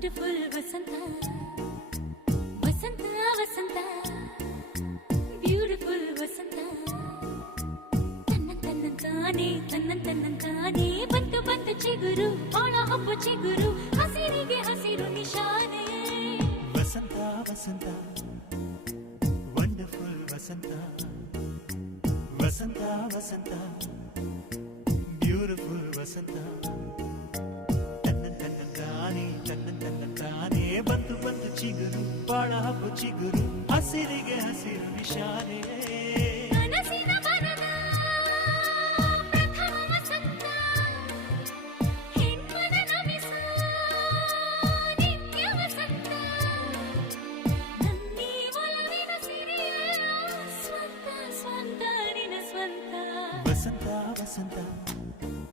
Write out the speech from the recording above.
wonderful ವಸಂತ ವಸಂತ ವಸಂತ beautiful ವಸಂತ ತನ್ನಂತಾನೆ ಬಂತು ಬಂತು ಚಿಗುರು ಒಳ ಹಬ್ಬ ಚಿಗುರು ಹಸಿರಿಗೆ ಹಸಿರು ನಿಶಾನೆ ವಸಂತ ವಸಂತ ವಂಡರ್ಫುಲ್ ವಸಂತ ವಸಂತ ವಸಂತ ಬ್ಯೂಟಿಫುಲ್ ವಸಂತ ತನ್ನಂತಾನೆ ಬಂತು ಬಂತು ಚಿಗುರು ಬಾಳ ಹಬ್ಬ ಚಿಗುರು ಹಸಿರಿಗೆ ಹಸಿರು ನಿಶಾನೆ